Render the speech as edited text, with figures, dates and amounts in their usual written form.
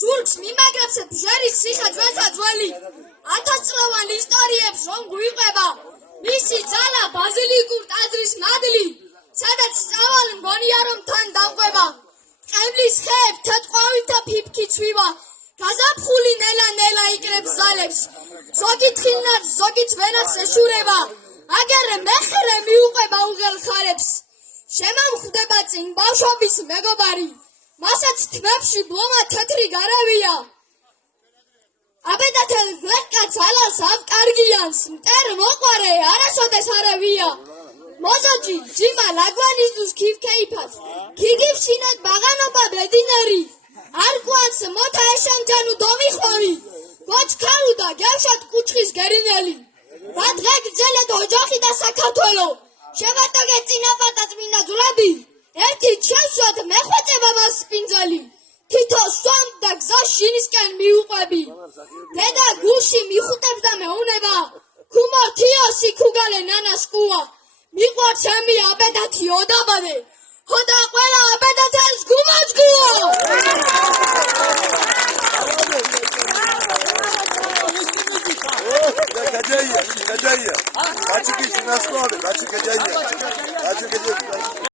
ზურგს მიმაგრებს ბჟერის ციხა ძველთა ძველი 1000 წლოვან ისტორიებს რომ გვიყვება მისი ძალა ბაზილიკურ ტაძრის მადლი სადაც სწავალი მგონია რომ თან დამყვება ყემლის ხეებ თეთყვავილთა ფიფქი ცვივა გაზაფხული ნელა იკრებს ზალებს ზოგი თხილნად ზოგი ვენახს ეშურება აგერე მეხერე მიუყვება უღელ ხარებს შემამხვდება წინ ბავშვობის მეგობარი მასაც თმებში ბლომა თეთრი გარავია აბედათელ გლეკკაც ალას ავკარგიანს მტერ მოყვარე არასოდეს არავია მოზოჯი ძიმა ლაგვანისდუს ქივქეიფას ქიგივშინოთ ბაღანობა ბედინერი არკვანს მოთა ეშამჯანუ დომიხვევი გოჩქარუდა გევშოთ კუჩხის გერინელი გადღე გძელეთ ოჯახი და საქართველო შევატოგე წინაპართა წმინდა ძვლები ერთი შევსვათ მეხვეწება მას სპინძელი თითო სვამ და გზა შინისკენ მიუყვები დედა გულში მიხუტებს და მეუნება ქუმო თიოსი ქუგალე ნანას კუა მიყვარ ჩემი აბედათი ოდაბადე ხოდა ყველა აბედათელს გუმოძგუო Гадяя. Бачики, нас скоро, бачики, гадяя.